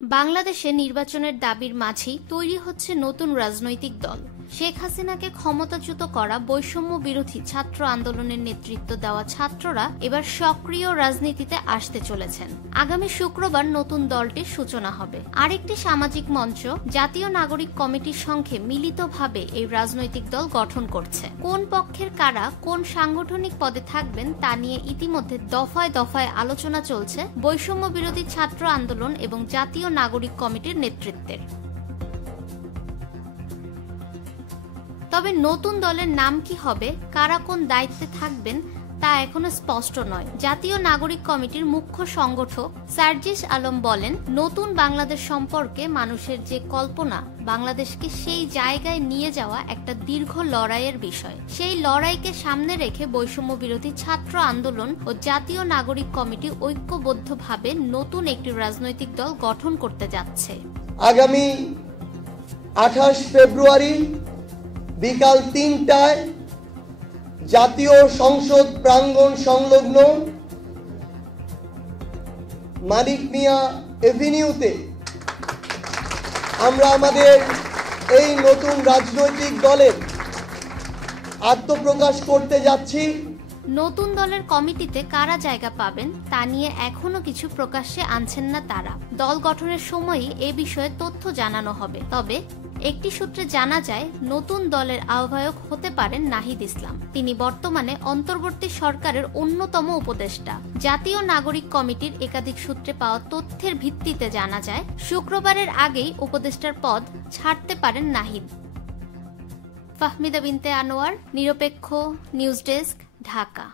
বাংলাদেশে নির্বাচনের দাবির মাঝেই তৈরি হচ্ছে নতুন রাজনৈতিক দল। শেখ হাসিনাকে ক্ষমতাচ্যুত করা বৈষম্য বিরোধী ছাত্র আন্দোলনের নেতৃত্ব দেওয়া ছাত্ররা এবার সক্রিয় রাজনীতিতে আসতে চলেছেন। আগামী শুক্রবার নতুন দলটির সূচনা হবে। আরেকটি সামাজিক মঞ্চ জাতীয় নাগরিক কমিটির সঙ্গে মিলিতভাবে এই রাজনৈতিক দল গঠন করছে। কোন পক্ষের কারা কোন সাংগঠনিক পদে থাকবেন তা নিয়ে ইতিমধ্যে দফায় দফায় আলোচনা চলছে বৈষম্য বিরোধী ছাত্র আন্দোলন এবং জাতীয় নাগরিক কমিটির নেতৃত্বের। তবে নতুন দলের নাম কি হবে, কারা কোন দায়িত্বে থাকবেন তা এখনো স্পষ্ট নয়। জাতীয় নাগরিক কমিটির মুখ্য সংগঠক সার্জিস আলম বলেন, নতুন বাংলাদেশ সম্পর্কে মানুষের যে কল্পনা, বাংলাদেশকে সেই জায়গায় নিয়ে যাওয়া একটা দীর্ঘ লড়াইয়ের বিষয়। সেই লড়াইকে সামনে রেখে বৈষম্য বিরোধী ছাত্র আন্দোলন ও জাতীয় নাগরিক কমিটি ঐক্যবদ্ধভাবে নতুন একটি রাজনৈতিক দল গঠন করতে যাচ্ছে। আগামী 28 ফেব্রুয়ারি বিকাল 3টায় জাতীয় সংসদ প্রাঙ্গণ সংলগ্ন মানিক মিয়া এভিনিউতে আমরা আমাদের এই নতুন রাজনৈতিক দলের আত্মপ্রকাশ করতে যাচ্ছি। নতুন দলের কমিটিতে কারা জায়গা পাবেন তা নিয়ে এখনো কিছু প্রকাশ্যে আনছেন না তারা। দল গঠনের সময়ই এ বিষয়ে তথ্য জানানো হবে। তবে একটি সূত্রে জানা যায়, নতুন দলের আহ্বায়ক হতে পারেন নাহিদ ইসলাম। তিনি বর্তমানে অন্তর্বর্তী সরকারের অন্যতম উপদেষ্টা। জাতীয় নাগরিক কমিটির একাধিক সূত্রে পাওয়া তথ্যের ভিত্তিতে জানা যায়, শুক্রবারের আগেই উপদেষ্টার পদ ছাড়তে পারেন নাহিদ। ফাহমিদা বিনতে আনোয়ার, নিরপেক্ষ নিউজ ডেস্ক, ঢাকা।